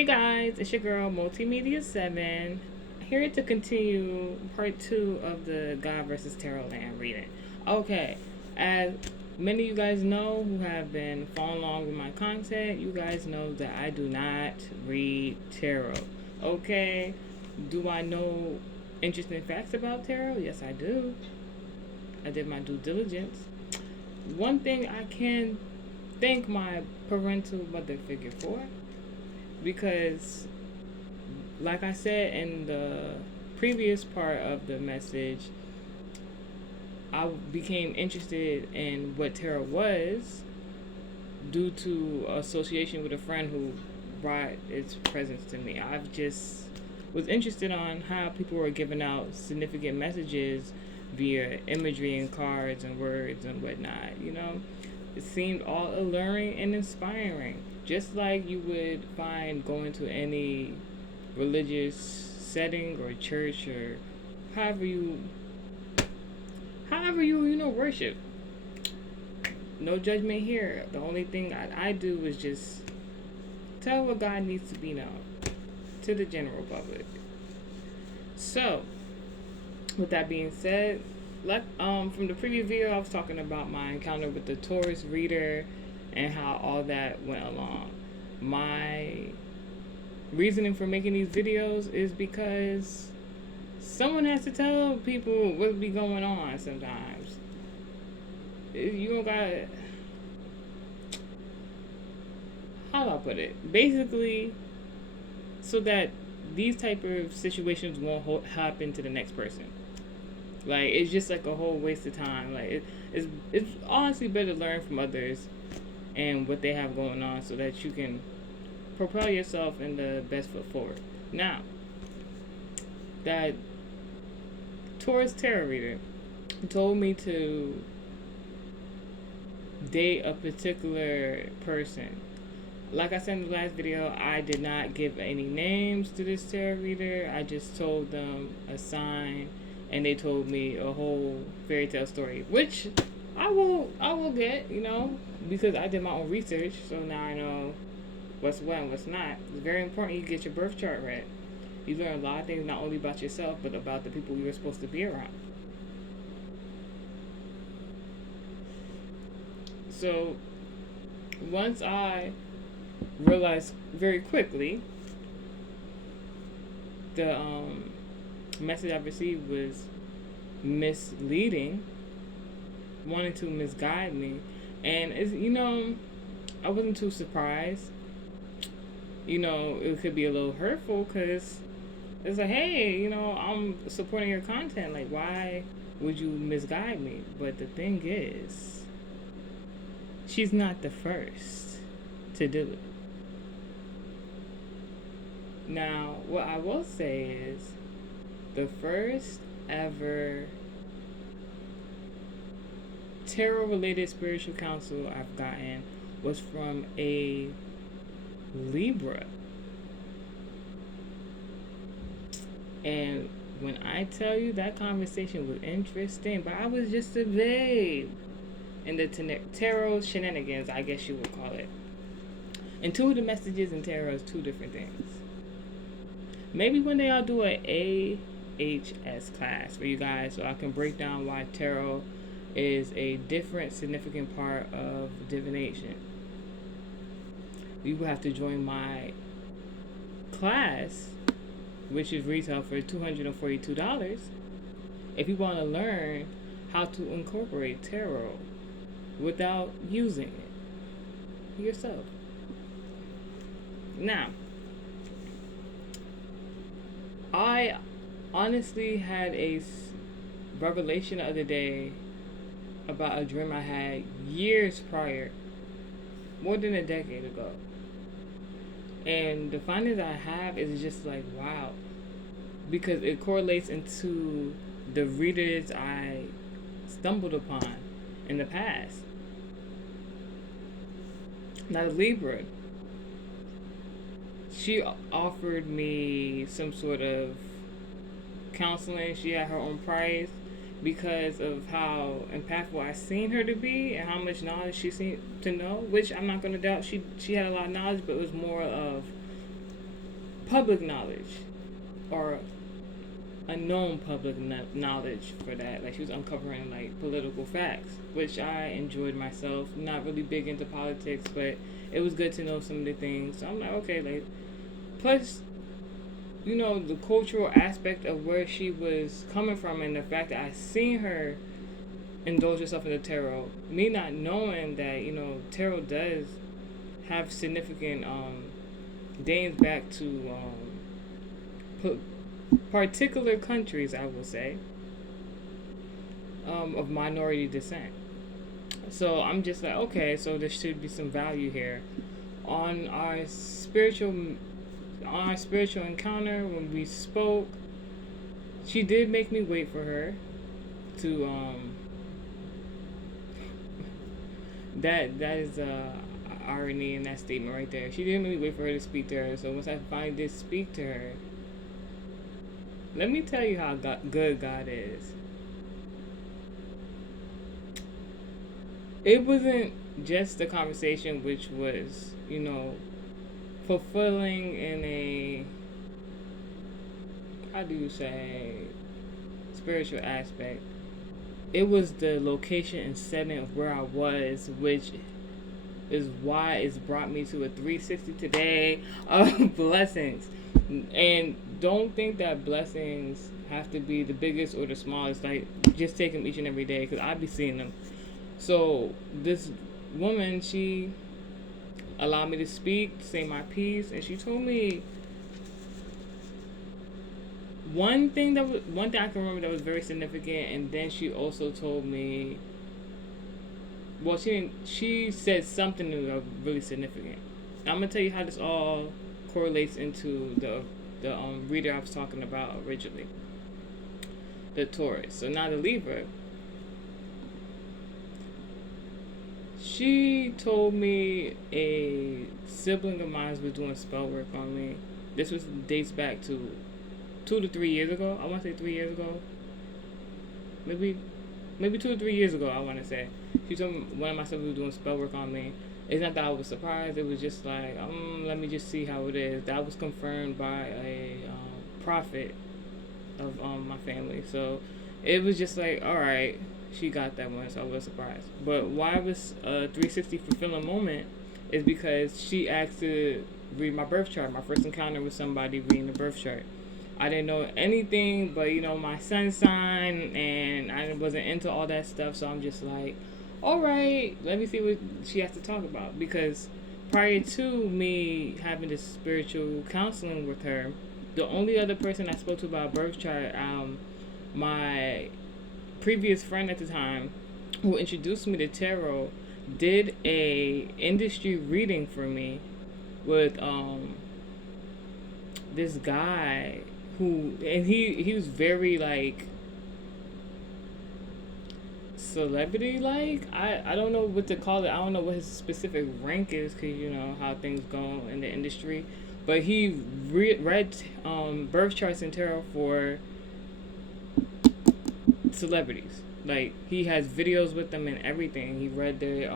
Hey guys, it's your girl Multimedia 7 here to continue part 2 of the God versus Tarot Land reading. Okay, as many of you guys know who have been following along with my content, you guys know that I do not read tarot. Okay, do I know interesting facts about tarot? Yes, I do. I did my due diligence. One thing I can thank my parental mother figure for, because like I said in the previous part of the message, I became interested in what tarot was due to association with a friend who brought its presence to me. I've just was interested on how people were giving out significant messages via imagery and cards and words and whatnot. It seemed all alluring and inspiring, just like you would find going to any religious setting or church or however you worship. No judgment here. The only thing I do is just tell what God needs to be known to the general public. So, with that being said, from the previous video, I was talking about my encounter with the Taurus reader and how all that went along. My reasoning for making these videos is because someone has to tell people what be going on sometimes. You don't got, how do I put it? Basically, so that these type of situations won't happen to the next person. Like, it's just like a whole waste of time. Like, it's honestly better to learn from others and what they have going on so that you can propel yourself in the best foot forward. Now, that Taurus tarot reader told me to date a particular person. Like I said in the last video, I did not give any names to this tarot reader. I just told them a sign, and they told me a whole fairy tale story, which I will get, because I did my own research, so now I know what's what and what's not. It's very important you get your birth chart read. You learn a lot of things, not only about yourself, but about the people you're supposed to be around. So, once I realized very quickly the message I received was misleading, wanting to misguide me, and I wasn't too surprised. It could be a little hurtful because it's like, hey, I'm supporting your content. Like, why would you misguide me? But the thing is, she's not the first to do it. Now, what I will say is, the first ever tarot-related spiritual counsel I've gotten was from a Libra. And when I tell you that conversation was interesting, but I was just a babe in the tarot shenanigans, I guess you would call it. And two of the messages in tarot is two different things. Maybe one day I'll do a AHS class for you guys so I can break down why tarot is a different significant part of divination. You will have to join my class, which is retail for $242, if you want to learn how to incorporate tarot without using it yourself. Now, I honestly had a revelation the other day about a dream I had years prior, more than a decade ago. And the findings I have is just like, wow, because it correlates into the readers I stumbled upon in the past. Now, Libra, she offered me some sort of counseling. She had her own price because of how impactful I seen her to be and how much knowledge she seemed to know, which I'm not going to doubt. She had a lot of knowledge, but it was more of public knowledge, or unknown public knowledge for that. Like she was uncovering like political facts, which I enjoyed myself. Not really big into politics, but it was good to know some of the things. So I'm like, okay, like plus, you know, the cultural aspect of where she was coming from and the fact that I seen her indulge herself in the tarot. Me not knowing that, you know, tarot does have significant dates back to particular countries, I will say, of minority descent. So I'm just like, okay, so there should be some value here. On our spiritual encounter, when we spoke, she did make me wait for her to that is irony in that statement right there. She didn't really wait for her to speak to her. So once I finally did speak to her, let me tell you how good God is. It wasn't just a conversation which was, you know, fulfilling in a, how do you say, spiritual aspect. It was the location and setting of where I was, which is why it's brought me to a 360 today of blessings. And don't think that blessings have to be the biggest or the smallest. Like, just take them each and every day, because I be seeing them. So this woman, she allowed me to speak, say my piece, and she told me one thing I can remember that was very significant. And then she also told me, well, she said something that was really significant. I'm gonna tell you how this all correlates into the reader I was talking about originally, the Taurus. So now the Libra. She told me a sibling of mine was doing spell work on me. This dates back to 2 to 3 years ago. I want to say 3 years ago. Maybe 2 to 3 years ago, I want to say. She told me one of my siblings was doing spell work on me. It's not that I was surprised. It was just like, let me just see how it is. That was confirmed by a prophet of my family. So it was just like, all right, she got that one, so I was surprised. But why it was a 360 fulfilling moment is because she asked to read my birth chart. My first encounter with somebody reading the birth chart. I didn't know anything but, you know, my sun sign, and I wasn't into all that stuff. So I'm just like, all right, let me see what she has to talk about. Because prior to me having this spiritual counseling with her, the only other person I spoke to about birth chart, my previous friend at the time who introduced me to tarot, did a industry reading for me with this guy who, and he was very like celebrity like. I don't know what to call it. I don't know what his specific rank is, because you know how things go in the industry, but he read birth charts and tarot for celebrities. Like, he has videos with them and everything. He read their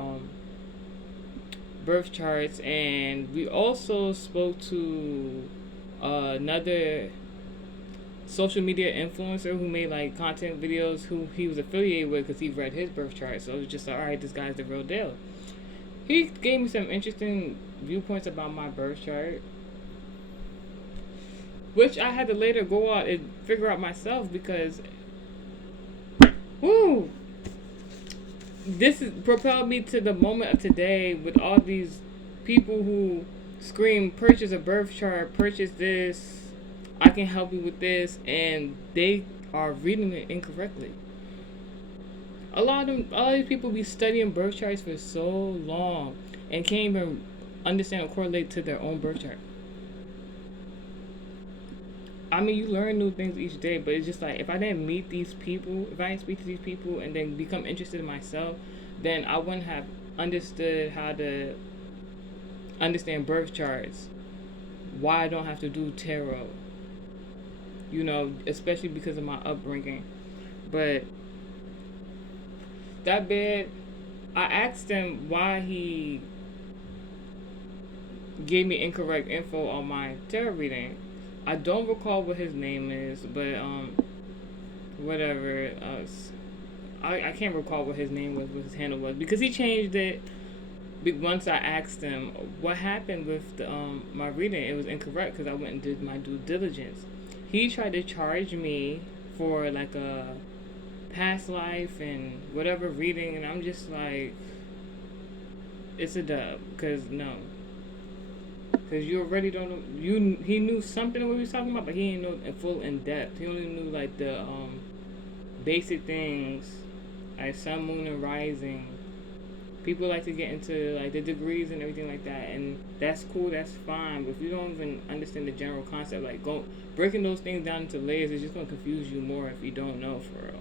birth charts. And we also spoke to another social media influencer who made like content videos, who he was affiliated with because he read his birth chart. So it was just like, all right, this guy's the real deal. He gave me some interesting viewpoints about my birth chart, which I had to later go out and figure out myself, because woo, this has propelled me to the moment of today with all these people who scream, purchase a birth chart, purchase this, I can help you with this, and they are reading it incorrectly. A lot of these people be studying birth charts for so long and can't even understand or correlate to their own birth chart. I mean, you learn new things each day, but it's just like, if I didn't meet these people, if I didn't speak to these people and then become interested in myself, then I wouldn't have understood how to understand birth charts, why I don't have to do tarot, you know, especially because of my upbringing. But that bed, I asked him why he gave me incorrect info on my tarot reading. I don't recall what his name is, but whatever. I can't recall what his name was, what his handle was, because he changed it. Once I asked him what happened with my reading, it was incorrect because I went and did my due diligence. He tried to charge me for like a past life and whatever reading, and I'm just like, it's a dub, because no. Because you already don't know. He knew something of what he was talking about, but he didn't know in full in depth. He only knew like the basic things, like sun, moon, and rising. People like to get into like the degrees and everything like that, and that's cool, that's fine. But if you don't even understand the general concept, like breaking those things down into layers is just gonna confuse you more if you don't know for real.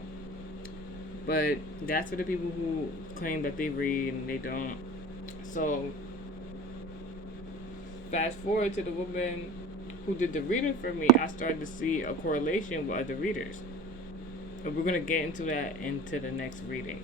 But that's for the people who claim that they read and they don't. So fast forward to the woman who did the reading for me, I started to see a correlation with other readers. But we're gonna get into that into the next reading.